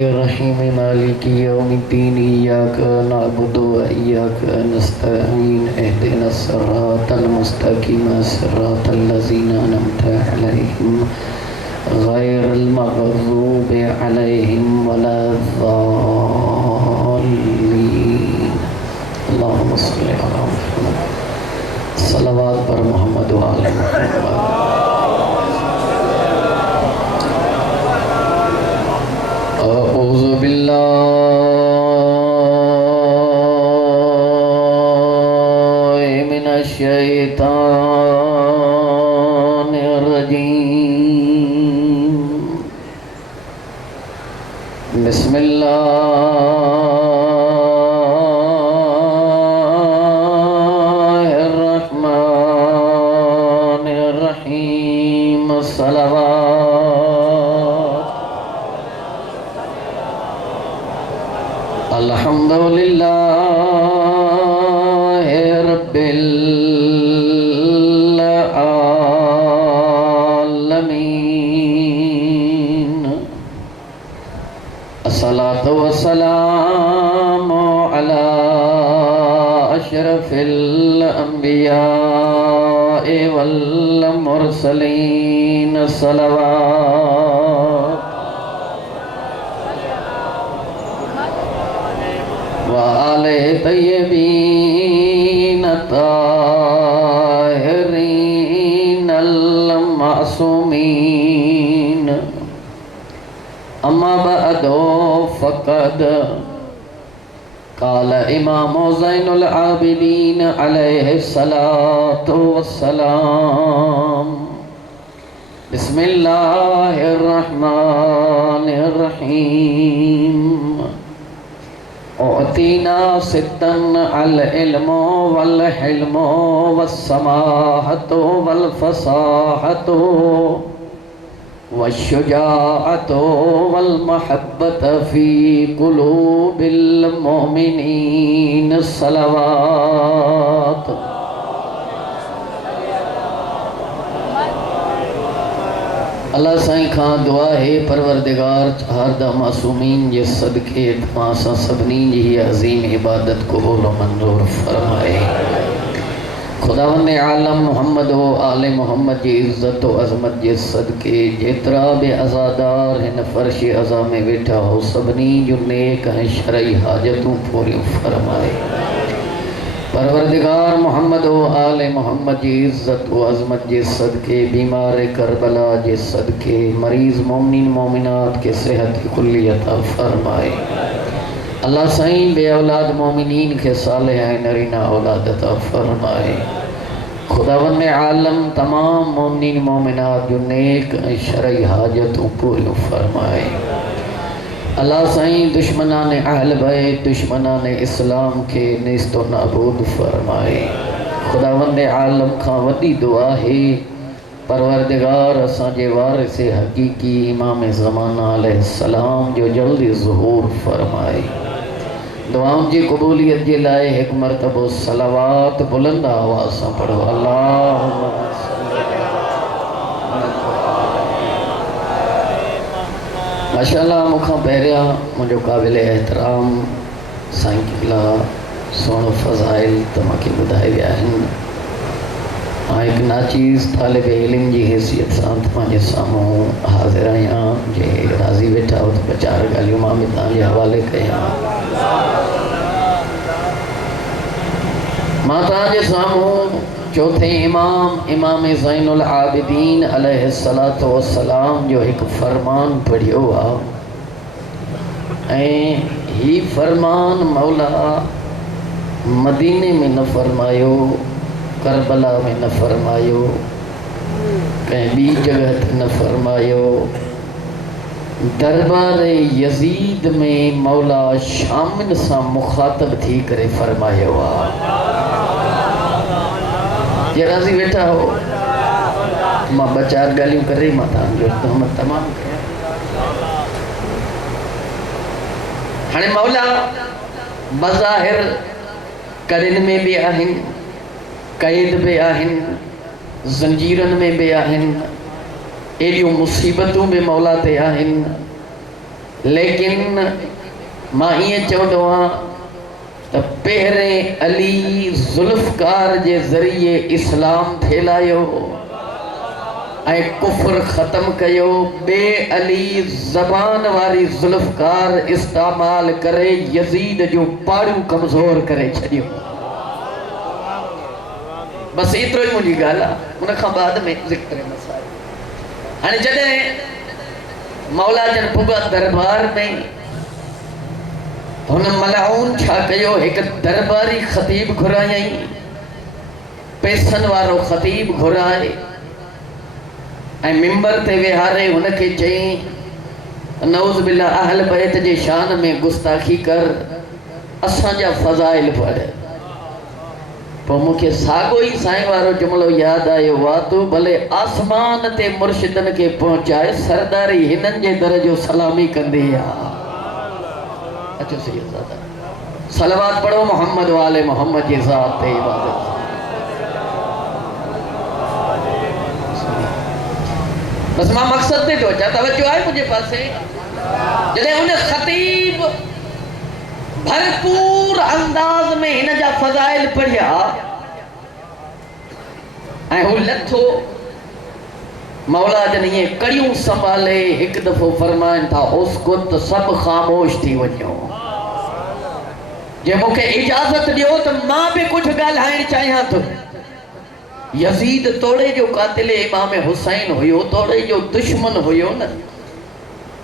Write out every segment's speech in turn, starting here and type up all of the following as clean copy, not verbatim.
रहीम मालिक यौमिद्दीन इय्याका नअबुदु व इय्याका नस्तईन इहदिनस सिरातल मुस्तकीम सिरातल लज़ीना अनअमता अलैहिम गैरिल मग़ज़ूबि अलैहिम वलद्दाल्लीन। अल्लाहुम्मा सल्लि अला मुहम्मद। सल्लल्लाहु पर मोहम्मद व आले मोहम्मद। अऊज़ु बिल्लाहि मिनश शैतानिर रजीम। बिस्मिल्लाहिर रहमानिर रहीम। अल्हम्दुलिल्लाहि रब्बिल आलमीन। अस्सलातु वस्सलामु अला अशरफिल अंबिया'i वल मुरसलीन। सलवात वाले तय्यबीन ताहिरीन अल मासूमीन। अम्मा बअदो फ़क़द क़ाल इमाम ज़ैनुल आबिदीन अलैहिस्सलातु वस्सलाम। बिस्मिल्लाहिर रहमानिर रहीम। उअतीना सिद्दन अल इल्मो वल हिल्मो वस्समाहतो वल फसाहतो वश्शुजाअतो वल महब्बत फी कुलूबिल मोमिनीन। सलवात अल्लाह साईं खां दुआ है परवरदिगार हर दा मासूमीन जे सदके तमासा सभनी जी अजीम इबादत कबूल व मंजूर फरमाए। खुदावंद आलम मोहम्मद व आले मोहम्मद जी इज्जत व अजमत जे सदके जेतरा बे अज़ादार हिन फर्श अज़ा में वेठा हो सभनी जो नेक ऐं शरई हाजतूं पूरियूं फरमाए। परवरदिगार मोहम्मद व आले मोहम्मद जी इज्जत व अजमत जे सदके बीमार करबला जे सदके मरीज़ मोमिन मोमिनात के सेहत कुल्ली अता फरमाए। अल्लाह साईं बे औलाद मोमिनीन के सालेह नरीना औलाद अता फरमाए। खुदावंद आलम तमाम मोमिन मोमिनात जो नेक ऐं शरई हाजतूं पूरियूं फरमाए। अल्लाह साईं दुश्मनान अहल बैत दुश्मनान इस्लाम के नेस्तो नाबूद फरमाए। खुदावंद आलम खां वॾी दुआ है परवरदिगार असांजे वारिस हकीकी इमाम ज़माना अलैहिस्सलाम जो जल्दी ज़ुहूर फरमाए। दुआउनि जी क़बूलियत जे लाइ हिकु मरतबो सलावात बुलंद आवाज़ सां पढ़ो। अल्लाहुम्मा माशाअल्लाह। मुखां पहिरियां मुंहिंजो क़ाबिल एहतराम साईं क़िबला सोनो फ़ज़ाइल तव्हांखे ॿुधाए विया आहिनि। मां हिकु नाचीज़ तालिब इल्म जी हैसियत सां तव्हांजे साम्हूं हाज़िर आहियां। जे राज़ी वेठा हो त ॿ चारि ॻाल्हियूं मां बि तव्हांजे हवाले कयां। मां तव्हांजे साम्हूं चौथे इमाम ज़ैनुल आबिदीन अलैहिस्सलातु वस्सलाम जो हिकु फ़रमान पढ़ियो आहे ऐं ही फ़रमान मौला मदीने में न फ़रमायो, करबला में न फ़रमायो, कंहिं ॿी जगह ते न फ़रमायो, दरबार यज़ीद में मौला शामिन सां मुखातब थी करे फ़रमायो आहे। जे राज़ी वेठा हो मां ॿ चारि ॻाल्हियूं करे मां तव्हांजो तहमत तमामु कयां। हाणे मौला बज़ाहिर कड़िन में भी आहिन, कैद भी आहिन, ज़ंजीरन में भी आहिन, एडियूं मुसीबतूं भी मौला ते आहिन। लेकिन मां ईअं चवंदो आहियां त पहिरें अली ज़ुल्फ़कार जे ज़रिए इस्लाम फैलायो ऐं कुफ्र ख़त्म कयो। बे अली ज़बान वारी ज़ुल्फ़कार इस्तेमाल करे यज़ीद जो पाड़ू कमज़ोर करे छॾियो। बस एतिरो ई मुंहिंजी ॻाल्हि आहे, उन खां बाद में ज़िक्र मसाइल। हाणे जॾहिं मौला जन पुॻा दरबार में, हुन मलाउन छा कयो, हिकु दरबारी ख़तीब घुरायई, पैसनि वारो ख़तीब घुराए ऐं मिंबर ते वेहारे हुनखे चई नऊज़ बिल्ला अहल बैत जे शान में गुस्ताखी कर, असांजा फ़ज़ाइल पढ़। पोइ मूंखे साॻियो ई साईं वारो जुमिलो यादि आयो, वाह तूं भले आसमान ते मुर्शिदनि खे पहुचाए, सरदारी हिननि जे दर जो सलामी कंदी आहे। अचो सैयद सलवात पढ़ो मोहम्मद वाले मोहम्मद जी ज़ात ते इबादत। बस मां मक़सद ते थो अचां, तवज्जो आहे मुंहिंजे पासे। जॾहिं उन ख़तीब भरपूर अंदाज में हिन जा फ़ज़ाइल पढ़िया ऐं हू लथो, मौला जन ईअं कड़ियूं संभाले हिकु दफ़ो फरमाइनि था, उस्कुत, सभु ख़ामोश थी वञो। जे मूंखे इजाज़त ॾियो त मां बि कुझु ॻाल्हाइणु चाहियां थो। यज़ीद तोड़े जो क़ातिल इमाम हुसैन हुयो, तोड़े जो दुश्मन हुयो न।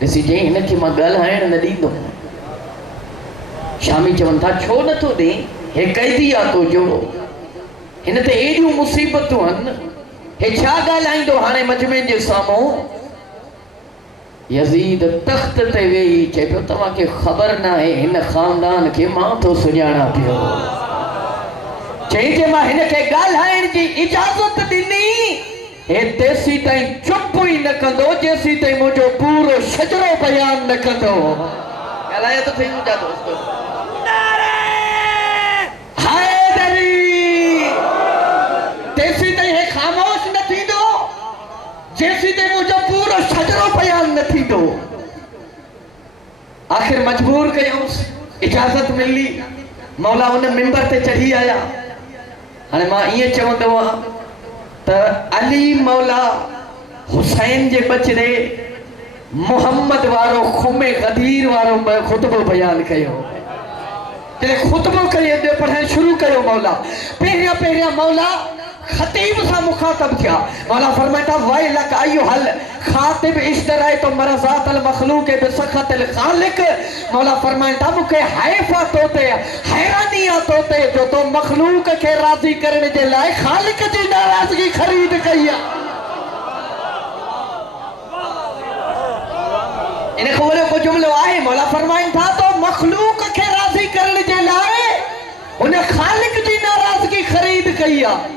ॾिसी जंहिं हिनखे मां ॻाल्हाइणु न ॾींदो। शामी चवनि था छो नथो ॾे, हे क़ैदी आहे तुंहिंजो, हिन ते एॾियूं मुसीबतूं आहिनि, हे छा ॻाल्हाईंदो हाणे मजमे जे साम्हूं। यज़ीद तख़्त ते वेही चए पियो, तव्हांखे ख़बर न आहे हिन ख़ानदान खे मां थो सुञाणा पियो। चई जे मां हिनखे ॻाल्हाइण जी इजाज़त ॾिनी, हे तेसी ताईं चुप ई न कंदो जेसी ताईं मुंहिंजो पूरो शजरो बयान न कंदो। ॻाल्हाए त सही मुंहिंजा दोस्त। तेसी ताईं हे ख़ामोश न थींदो जेसी ताईं मुंहिंजो पूरो शजरो बयान न थींदो। आख़िर मजबूर कयूंसि, इजाज़त मिली, मौला उन मिंबर ते चढ़ी आया। हाणे मां ईअं चवंदो आहियां त अली मौला हुसैन जे बचड़े मोहम्मद वारो खुमे गदीर वारो ख़ुतबो बयान कयो। जॾहिं ख़ुतबो करे पढ़णु शुरू कयो, मौला पहिरियां मौला ख़तीब सां मुखातब थिया। मौला फरमाइता वैलक अय्युहल ख़ातिब इश्तराए तो मरज़ात अल मखलूक बिसखत अल ख़ालिक। मौला फरमाइता मूंखे हैफ़ा तो ते, हैरानी आहे तो ते जो तो मखलूक खे राज़ी करण जे लाइ ख़ालिक जी नाराज़गी ख़रीद कई आहे। इन खां वॾो को जुमिलो आहे? मौला फरमाइनि था तो मखलूक खे राज़ी करण जे लाइ हुन ख़ालिक जी नाराज़गी ख़रीद कई आहे।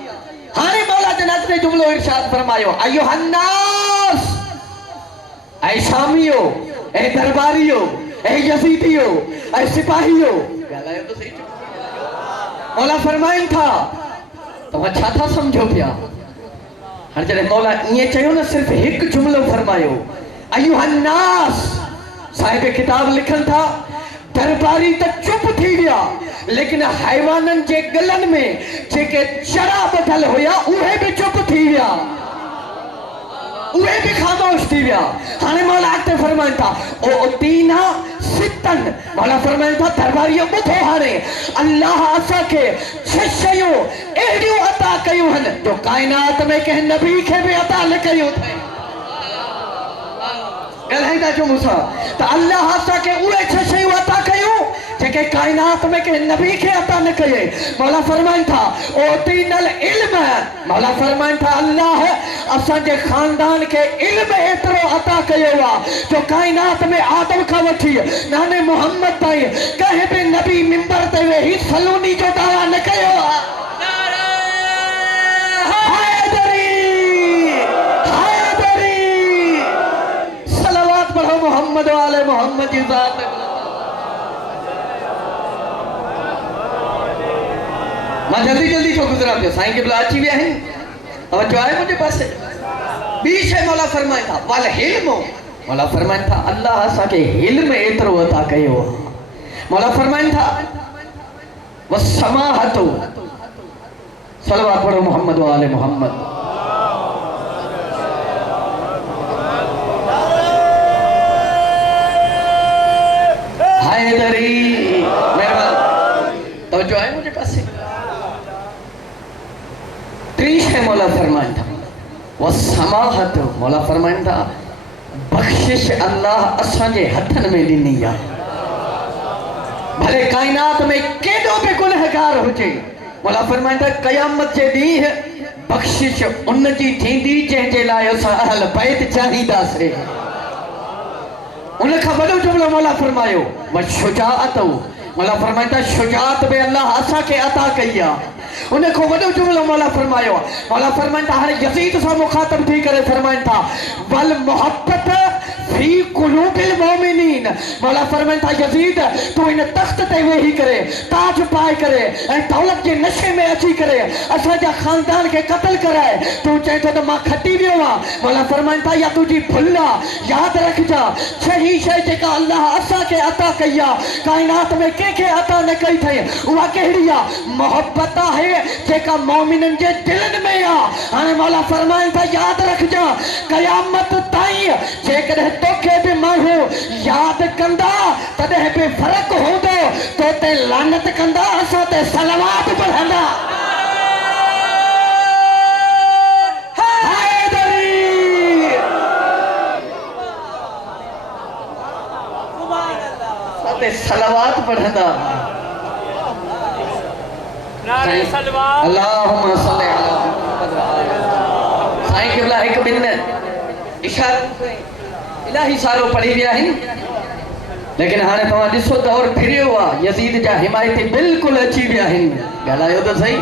हाणे मौला जन अॻिते जुमिलो इरशाद फरमायो, अय्युहन्नास, ऐं शामियो, ऐं दरबारियो, ऐं यज़ीदियो, ऐं सिपाहियो। ॻाल्हायो त सही। मौला फरमाइनि था तव्हां छा था सम्झो पिया? हाणे जॾहिं मौला ईअं चयो न, सिर्फ़ु हिकु जुमिलो फरमायो, अय्युहन्नास। साहिब किताब लिखनि था दरबारी त चुप थी विया, लेकिन हैवाननि जे गलनि में जेके चरा ॿधल हुया उहे बि चुप थी विया, उहे बि ख़ामोश थी विया। हाणे मौला अॻिते फरमाइनि था, ओ तीना सितन। मौला फरमाइनि था दरबारियो ॿुधो, हाणे अल्लाह असांखे 6 शयूं अहिड़ियूं अता कयूं आहिनि जो काइनात में कंहिं नबी खे बि अता न कयूं अथई। ॻाल्हाईंदा जो मूंसां त अल्लाह असांखे उहे 6 शयूं अता कयूं जेके काइनात में कंहिं नबी खे अता न कये। मौला फरमाइनि था ओतीनल इल्म। मौला फरमाइनि था अल्लाह असांजे ख़ानदान खे इल्म एतिरो अता कयो आहे जो काइनात में आदम खां वठी नाने मोहम्मद ताईं कंहिं बि नबी मिंबर ते वेही सलूनी जो दावा न कयो आहे। मोहम्मद वाले मोहम्मद जी ज़ात। मां जल्दी छो गुज़रा पियो, साईं क़िबला अची विया आहिनि। तवज्जो आहे मुंहिंजे पासे। ॿी शइ मौला फरमाइनि था वल हिल्म, मौला फरमाइन था अल्लाह असा के इल्म एतरो अता कयो। मौला फरमाइन था वसमाहतु सलवात पढ़ो मोहम्मद वाले मोहम्मद। हैदरी मेहरबान तवज्जो है मुझे पास से त्रीश है। मौला फरमाइन था वसमाहतु मौला फरमाइन था बख्शिश अल्लाह असांजे हथन में ॾिनी आहे। भले कायनात में केॾो बि गुनहगार हुजे मौला फरमाइंदा क़यामत जे ॾींहुं बख्शिश उन जी थींदी जंहिंजे लाइ असां अहल बैत चाहींदासीं। उन खां वॾो जुमिलो मौला फरमायो व शुजाअत मौला फरमाइंदा शुजाअत बि अल्लाह असांखे अता कई आहे। उन खां वॾो जुमिलो मौला फरमायो मौला फरमाइंदा हाणे यज़ीद सां मुखातब थी करे फरमाइनि था वल मोहब्बत फी कुलूबिल मोमिनीन। मौला फरमाइनि था यज़ीद तू इन तख्त ते वेही करे ताज पाए करे ऐं दौलत जे नशे में अची करे असांजा खानदान खे क़त्ल कराए तू चए थो त मां खटी वियो आहियां। मौला फरमाइनि था या तुंहिंजी भुल आहे यादि रखजा छही शइ जेका अल्लाह असांखे अता कई आहे काइनात में कंहिंखे अता न कई अथई उहा कहिड़ी आहे मोहब्बत आहे जेका मोमिननि जे दिलनि में आहे। हाणे मौला फरमाइनि था यादि रखजा क़यामत ताईं जेकॾहिं तोखे बि माण्हू यादि कंदा तॾहिं बि फ़र्क़ु हूंदो तो ते लानत कंदा असां ते सलवात पढ़ंदा। सलवात पढ़ंदा अल्लाहुम्मा सल्ली अला मुहम्मद। साईं क़िबला हिकु ॿिनि इशारनि इलाही सारो पढ़ी विया आहिनि लेकिन हाणे तव्हां ॾिसो दौर फिरियो आहे यज़ीद जा हिमायती बिल्कुलु अची विया आहिनि। ॻाल्हायो त सही।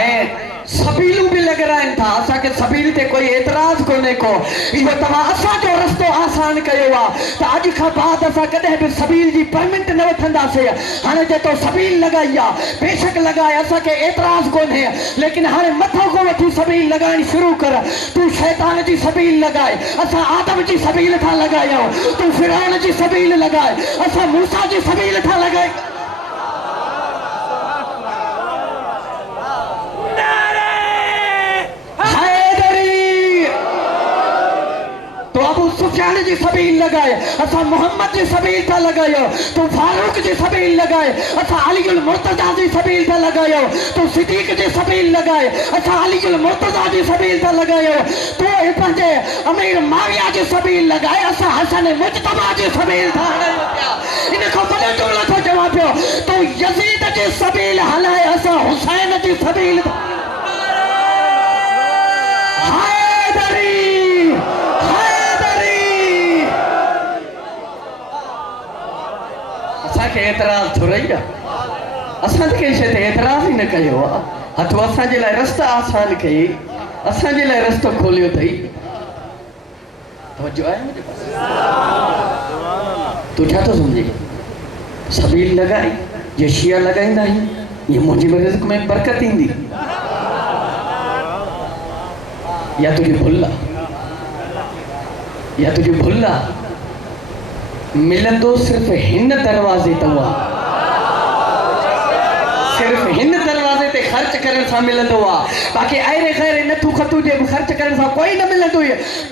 ऐं सबीलू भी लॻराइनि था असांखे सबील ते कोई एतराज़ कोन्हे को इहो तव्हां असांजो रस्तो आसान कयो आहे त अॼु खां बाद असां कॾहिं बि सबील जी परमिट न वठंदासीं। हाणे जेतो सबील लॻाई आहे बेशक लॻाए असांखे एतराज़ कोन्हे लेकिन हाणे मथो खां वठी सबील लॻाइणी शुरू कर। तूं शैतान जी सबील लॻाए असां आदम जी सबील था लॻायूं तूं फिरौन जी सबील लॻाए असां मूसा जी सबील था लॻाए। सुफियान जी सबील लगाए असा मोहम्मद जी सबील था लगायो तो फारूक जी सबील लगाए असा अलीउल मुर्तजा जी सबील था लगायो तो सिद्दीक जी सबील लगाए असा अलीउल मुर्तजा जी सबील था लगायो तो पंहिंजे अमीर माविया जी सबील लगाए असा हसन मुजतबा जी सबील था हलायो। इन को वॾो जुमिलो थो चवां पियो तो यज़ीद जी सबील हलाए असा हुसैन जी सबील एतराज़ थो रही आहे। असां त कंहिं शइ ते एतराज़ ई न कयो आहे। हथो असांजे लाइ रस्ता आसान कई असांजे लाइ रस्तो खोलियो अथई। तवज्जो आहे मुंहिंजे पास। तूं छा थो सम्झे सबील लॻाई जे शिया लॻाईंदा आहियूं ये मुंहिंजी रिज़्क़ में बरकत ईंदी या तुंहिंजी भुल आहे या तुंहिंजी भुल आहे। मिलंदो सिर्फ हिन दरवाजे तवा सिर्फ हिन दरवाजे ते खर्च करण सां मिलंदो आहे बाक़ी अहिड़े गैर नथू खतू जे खर्च करण सां कोई न मिलंदो।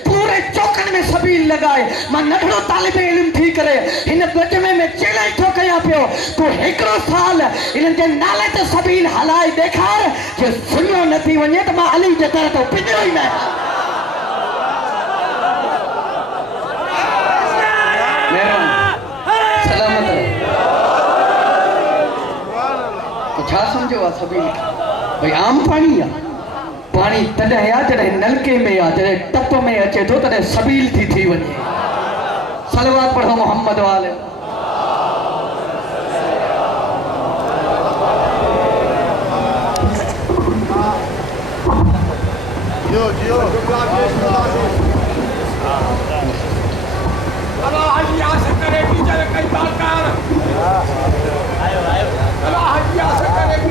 पूरे चौकनि में सबील लॻाए मां नंढड़ो तालिब इल्म थी करे हिन बचमे में चैलेंज थो कयां पियो तूं हिकिड़ो साल इन्हनि जे नाले ते सबील हलाए ॾेखार जे सुञो न थी वञे त मां अली जे दर ते पिजो ई न। छा समझो आहे सबील भाई आम पानी आहे पानी तॾहिं आहे जॾहिं नलके में आहे जॾहिं टप में अचे थो तॾहिं सबील थी वञे। सलवात पढ़ो मोहम्मद वाले।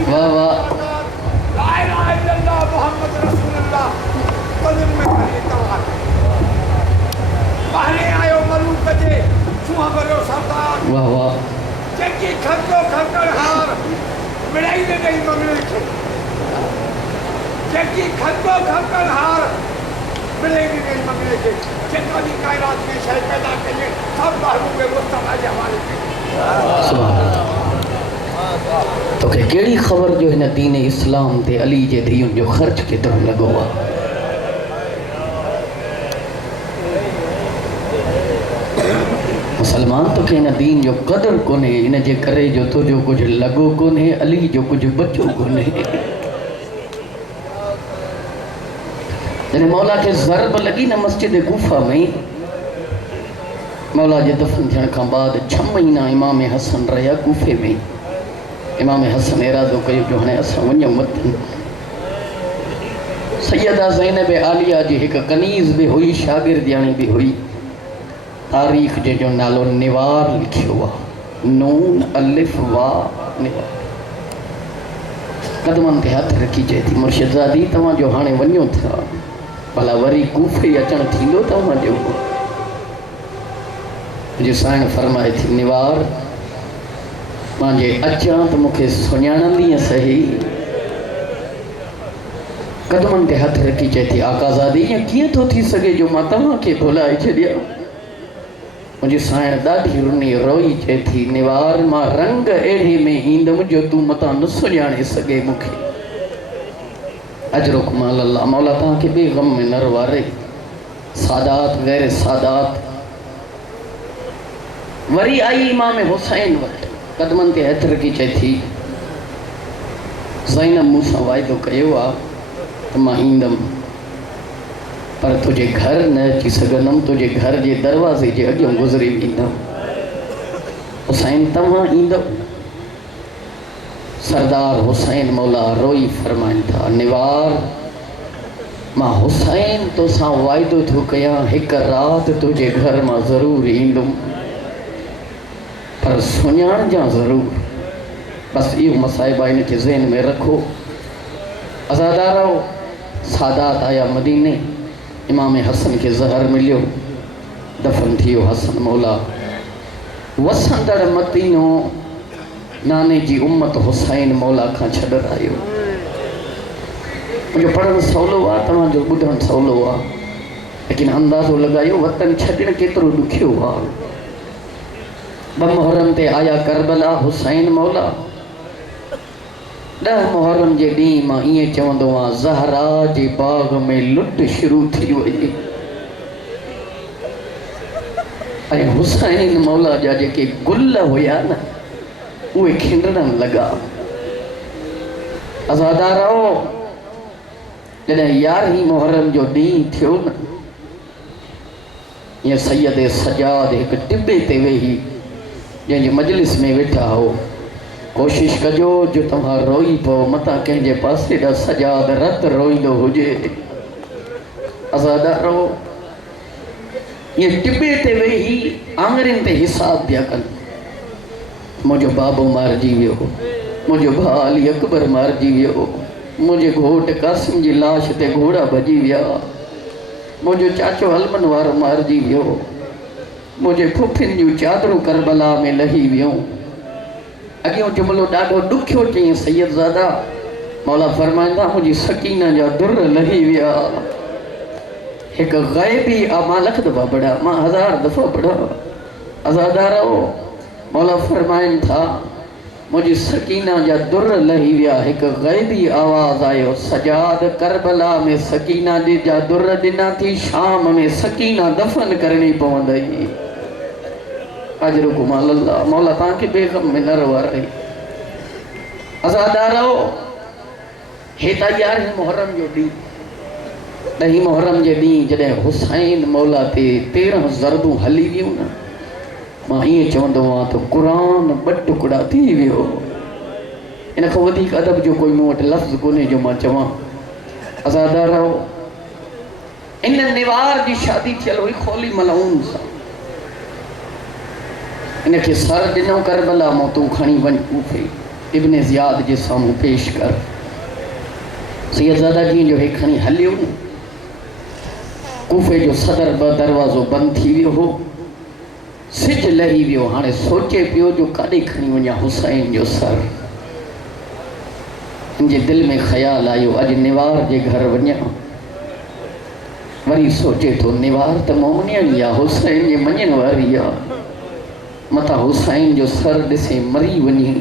वाह वाह ला इलाहा इल्लल्लाह मुहम्मद रसूलुल्लाह कदम में खड़ी तवात बाहर आयो भरो सरदार वाह वाह चक्की खर्चो खर्चण हार मिलाई ने नहीं मंगले के चक्की खर्चो खर्चण हार मिलाई ने नहीं मंगले के जितना भी कायनात में शय पैदा करिए सब महबूब मुस्तफा के हवाले के सुभान अल्लाह। तो के केड़ी खबर जो हिन दीन इस्लाम ते अली जे धीउन जो खर्च केतिरो लॻो आहे। मुसलमान तो के हिन दीन जो कदर कोन्हे, इन जे करे जो तो जो कुछ लॻो कोन्हे, अली जो कुछ बचो कोन्हे। जॾहिं मौला खे ज़रब लॻी न मस्जिद गुफ़ा में, मौला जे दफ़न थियण खां बाद 6 महीना इमाम हसन रहिया गुफ़े में। इमाम हसन इरादो कयो जो हाणे असां वञूं वतन। सैयदा ज़ैनब आलिया जी हिकु कनीज़ बि हुई, शागिर्दियाणी बि हुई। तारीख़ जे जो नालो निवार लिखियो आहे, नून अलिफ वाह निवार। कदमनि ते हथ रखी चए थी मुर्शिदादी तव्हांजो हाणे वञो था, भला वरी कूफे अचणु थींदो तव्हांजो? जो साईं फरमाए थी निवार मां जे अचां त मूंखे सुञाणंदीअ सही। कदमनि ते हथ रखी चए थी आकाज़ादी ईअं कीअं थो थी सघे जो मां तव्हांखे भुलाए छॾियां? मुंहिंजी साइण ॾाढी रुनी रोई चए थी निवार मां रंग अहिड़े में ईंदुमि जो तूं मतां न सुञाणे सघे मूंखे। अजरो कमाल अल्लाह, मौला तव्हांखे बि ग़म में न रवारे। सादात गैर सादात वरी आई इमाम हुसैन वटि, कदमनि ते हथ रखी चए थी ज़ैनब मूंसां वाइदो कयो आहे त मां ईंदुमि, पर तुझे घर न अची सघंदुमि, तुझे घर जे दरवाज़े जे अॻियां गुज़री वेंदुमि। हुसैन तव्हां ईंदव? सरदार हुसैन मौला रोई फरमाइनि था निवार मां हुसैन तोसां वाइदो थो कयां, हिकु राति तुझे घर मां ज़रूरु ईंदुमि, पर सुञाणजां ज़रूरु। बसि इहो मसाइबा इनखे ज़हन में रखो। अज़ादारो सादात आया मदीने, इमाम हसन के ज़हर मिलियो, दफ़न थियो हसन मौला। वसंदड़ मदीनो नाने जी उम्मत हुसैन मौला खां छॾे आयो। मुंहिंजो पढ़णु सवलो आहे, तव्हांजो ॿुधणु सवलो आहे, लेकिन अंदाज़ो लॻायो वतन छॾणु केतिरो ॾुखियो आहे। 2 मुहर्रम ते आया करबला हुसैन मौला। 10 मुहर्रम जे ॾींहुं मां ईअं चवंदो आहियां ज़हरा जे बाग़ में लुट शुरू थी वई ऐं हुसैन मौला जा जेके गुल हुया न उहे खिंडण लॻा। अज़ादारो जॾहिं 11 मुहर्रम जो ॾींहुं थियो न, ईअं सैयद सजाद हिकु टिबे ते वेही जंहिंजे मजलिस में वेठा हो, कोशिश कजो जो तव्हां रोई पओ मतां कंहिंजे पासे ॾांहुं सजाद रत रोईंदो हुजे। अज़ादारो ईअं टिबे ते वेही आङुरियुनि ते हिसाब पिया कनि। मुंहिंजो बाबो मारिजी वियो, मुंहिंजो भाउ अली अकबर मारिजी वियो, मुंहिंजे घोट कासिम जी लाश ते घोड़ा भॼी विया, मुंहिंजो चाचो हलमन वारो मारिजी वियो, मुंहिंजे फुफियुनि जूं चादरूं करबला में लही वियूं। अॻियों जुमिलो ॾाढो ॾुखियो चई सैयदज़ादा मौला फरमाईंदा मुंहिंजी सकीना जा दुर लही विया। हिकु ग़ैबी मां लख दफ़ा पढ़िया, मां 1000 दफ़ा पढ़िया। अज़ादारो मौला फरमाइनि था मुंहिंजी सकीना जा दुर लही विया। हिकु ग़ैबी आवाज़ आयो सजाद करबला में सकीना जा दुर ॾिना थी, शाम में सकीना दफ़न करणी पवंदई। अजर कुमाल अल्लाह, मौला तव्हांखे बेगम में न रवारे। अज़ादारो हे त 11 मुहर्रम जो ॾींहुं, 10 मुहर्रम जे ॾींहुं जॾहिं हुसैन मौला ते 13 ज़रबूं हली वियूं न, मां ईअं चवंदो आहियां त क़ुरान 2 टुकड़ा थी वियो। इन खां वधीक अदब जो कोई मूं वटि लफ़्ज़ कोन्हे जो मां चवां। अज़ादारो इन निवार जी शादी थियल हुई खोली मलऊन सां। इनखे सर ॾिनो करबला मां तूं खणी वञ कूफे, इब्न ज़ियाद जे साम्हूं पेश कर। सैयदज़ादा जी जो हे खणी हलियो न, कूफे जो सदर दरवाज़ो बंदि थी वियो हो। सिज लही वियो। हाणे सोचे पियो जो काॾे खणी वञा हुसैन जो सर। मुंहिंजे दिलि में ख़्यालु आयो अॼु निवार जे घर वञा। वरी सोचे थो निवार त मोमिनियन या हुसैन जे मञण वारी आहे, मथां हुसैन जो सर ॾिसे मरी वञे।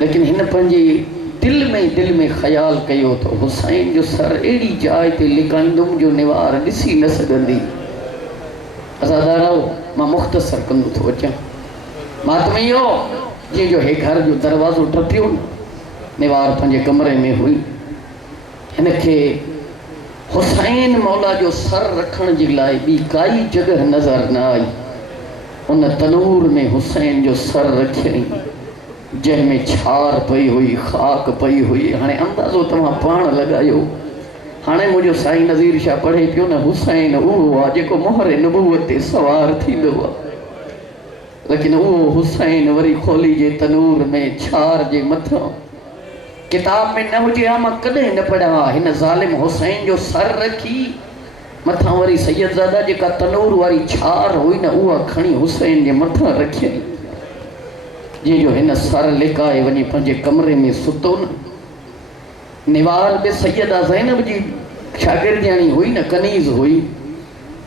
लेकिन हिन पंहिंजे दिलि में ख़्यालु कयो त हुसैन जो सर अहिड़ी जाइ ते लिकाईंदुमि जो निवार ॾिसी न सघंदी। अज़ादारो मां मुख़्तसर कंदो थो अचां। मातमियो जीअं जो हे घर जो दरवाज़ो टपियो न, निवार पंहिंजे कमरे में हुई। हिनखे हुसैन मौला जो सर रखण जे लाइ ॿी काई जॻह नज़र न आई। उन तनूर में हुसैन जो सर रखियईं, जंहिंमें छार पई हुई, ख़ाक पई हुई। हाणे अंदाज़ो तव्हां पाण लॻायो। हाणे मुंहिंजो साईं नज़ीर शाह पढ़े पियो न, हुसैन उहो आहे जेको मोहरे नबूवत ते सवार थींदो आहे। लेकिन उहो हुसैन वरी खोली जे तनूर में छार जे मथां किताब में न हुजे हा, मां कॾहिं न पढ़िया। हिन ज़ालिम हुसैन जो सर रखी मथां वरी सैयदज़ादा जेका तनूर वारी छार हुई न, उहा खणी हुसैन जे मथां रखियईं। जीअं जो हिन सर लिकाए वञी पंहिंजे कमरे में सुतो न। निवार बि सैयदा ज़ैनब जी शागिर्दियाणी हुई न, कनीज़ हुई।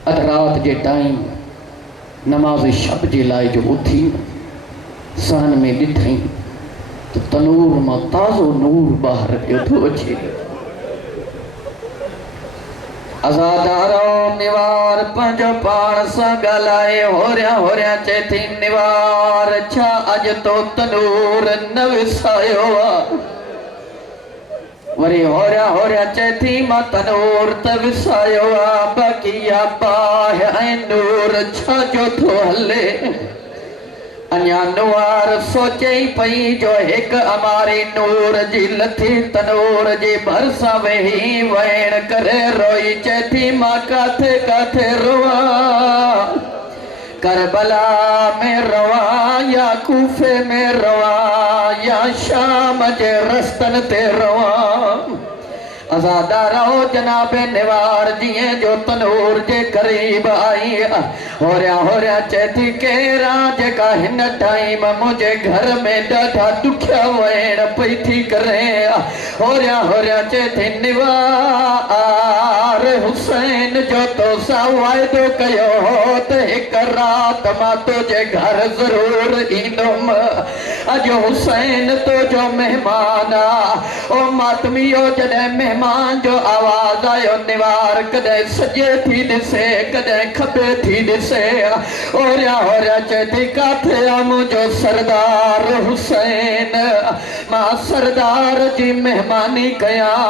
अध रात जे टाइम नमाज़ शब जे लाइ जो उथी सहन में ॾिठईं त तनूर मां ताज़ो नूर ॿाहिरि पियो थो अचे। अज़ादारो निवार पंहिंजो पाण सां ॻाल्हाए होरिया चए थी, निवार छा अॼु तो तनूर न विसायो आहे? वरी होरिया चए थी, मां तनूर त विसायो आहे, बाक़ी या बाहि ऐं नूर छा जो थो हले? अञा नुआर सोचे पई जो हिकु अमारी नूर जी लथी तनूर जी भरिसां वेही वैण करे रोई। चए थी, मां काथे रोआ? करबला में रोआ या कूफे में रोआ या शाम जे रस्तन ते रोआ? अज़ादारो जनाबे निवार जीअं जो तनूर जे करीब आई, होरिया चए थी, केरा जेका हिन टाइम मुंहिंजे घर में ॾाढा ॾुखिया वैण पई थी करे। होरिया चए थी, निवार हुसैन जो तो सा वाइदो कयो हो त हिकु रात मां तुंहिंजे घर ज़रूर ईंदुमि। अॼु हुसैन तुंहिंजो महिमान आहे। ओ मातमियो जॾहिं मेहमान जो आवाज़ आयो, निवार कॾहिं सॼे थी ॾिसे, कॾहिं खॿे थी ॾिसे। होरिया चए थी, काथे आहे मुंहिंजो सरदार हुसैन? मां सरदार जी महिमानी कयां।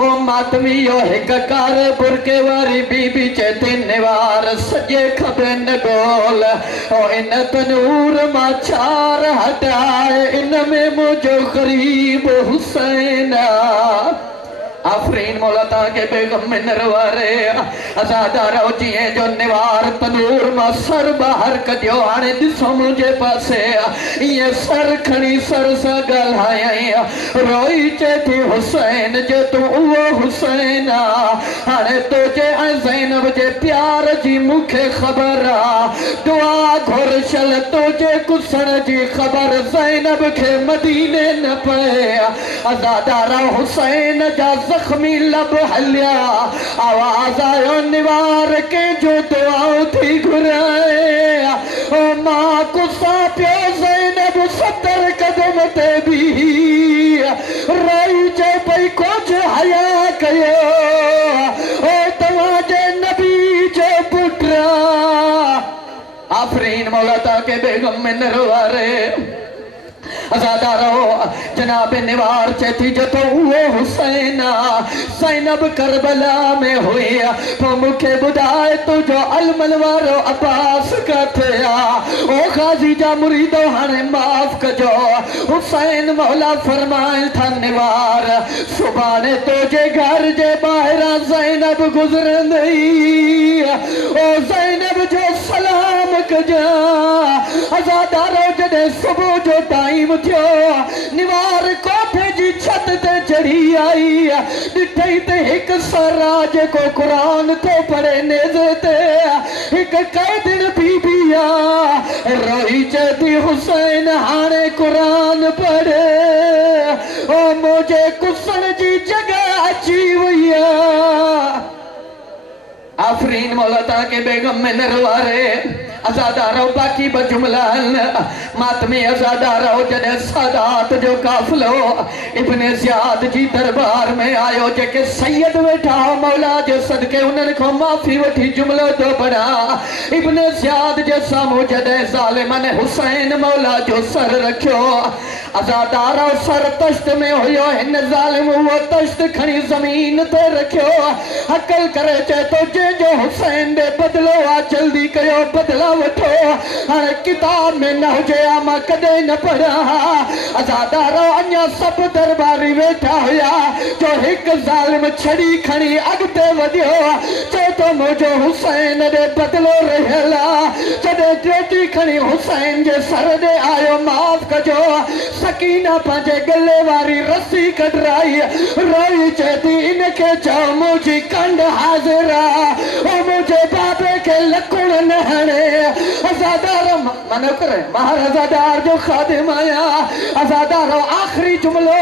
ओ मातमियो हिकु कारे बुरके वारी बीबी चए थी, निवार सॼे खॿे न ॻोल। ओ इन तनूर मां छार हटाए, इन में मुंहिंजो ग़रीब हुसैन। आफरीन मौला ताके बेगम में नरवारे। अज़ादारो जीअं जो निवार तनूर मां सर ॿाहिरि कढियो। हाणे ॾिसो मुंहिंजे पासे, ईअं सर खणी सर सां ॻाल्हायईं। रोई चए थी, हुसैन जे तूं उहो हुसैन आहे। हाणे तुंहिंजे ऐं ज़ैनब जे प्यार जी मूंखे ख़बर आहे। दुआ घुरशल तुंहिंजे कुसण जी ख़बर ज़ैनब खे मदीने न पए। अज़ादारा हुसैन जा ज़ख्मी लब हलिया। आवाज़ आयो, निवार के जो दुआऊं थी घुराए। ओ मां कुसा पियो ज़ैनब 70 कदम ते बीही रोई चए पई, कुझु हया कयो। ओ तव्हांजे नबी जो पुट। आफरीन मौला ताके बेगम में नरवारे। अज़ादारो जनाब निवार चए थी, जो तो उहो हुसैन ज़ैनब करबला में हुई। तो मूंखे ॿुधाए तुंहिंजो अलमल वारो अब्बास किथे आहे? ओ ग़ाज़ी जा मुरीदो हाणे माफ़ कजो। हुसैन मौला फरमाइनि था, निवार सुभाणे तुंहिंजे घर जे ॿाहिरां ज़ैनब गुज़रंदई। ओ ज़ैनब जो सलाम कजा। अज़ादारो जॾहिं सुबुह जो टाइम थियो, निवार कोठे जी छत ते चढ़ी बीबी आई डिठई ते एक सराज को कुरान तो पढ़े नेज़े ते एक कैदिन बीबी रोई चेती हुसैन हाणे कुरान पढ़े ओ मुझे कुसन जी जगह अची वई आफरीन मौला ताके बेगम में नरवारे अज़ादारो बाकी बजुमला मातमी अज़ादारो जॾहिं सादात जो काफ़िलो इब्ने ज़ियाद जी दरबार में आयो जेके सैयद वेठा मौला जे सदके उन्हनि खां माफ़ी वठी जुमलो थो पढ़ा इब्ने ज़ियाद जे साम्हूं जॾहिं ज़ालिमनि हुसैन मौला जो सर रखियो अज़ादारो सर तश्त में हुयो हिन ज़ालिम वो तश्त खणी ज़मीन ते रखियो हकल करे चए तो जो हुसैन दे बदलो आ जल्दी कयो बदला वठो हाणे किताब में न हुजे मां कॾहिं न पढ़ा अज़ादारो अञा सभु दरबारी वेठा हुया जो हिकु ज़ालिम छड़ी खणी अॻिते वधियो चए तो मुंहिंजो हुसैन ॾे बदलो रहियल जॾहिं ड्यूटी खणी हुसैन जे सर ॾे आयो माफ़ कजो सकीना पंहिंजे गले वारी रस्सी कढराई रोई चए थी इनखे चओ मुंहिंजी कंड हाज़िर ओ मुझे बाबे के लकुण न हणे अज़ादारो मनो करे महाराजादार जो खादिम आया अज़ादारो आखिरी जुमलो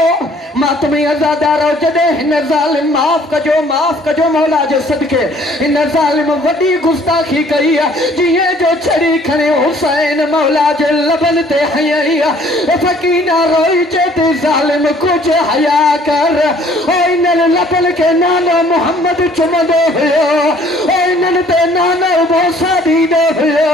मातमी अज़ादारो जॾहिं हिन ज़ालिम माफ़ कजो मौला जे सदके हिन ज़ालिम वॾी गुस्ताखी कई जीअं जो छड़ी खणे हुसैन मौला जे लबन ते हयई फकीना रोई चेती ज़ालिम कुझु हया कर ओ इन्हनि लबन के नानो मोहम्मद चुमंदो हुयो ओ इन्हनि ते नानो बोसा ॾींदो हुयो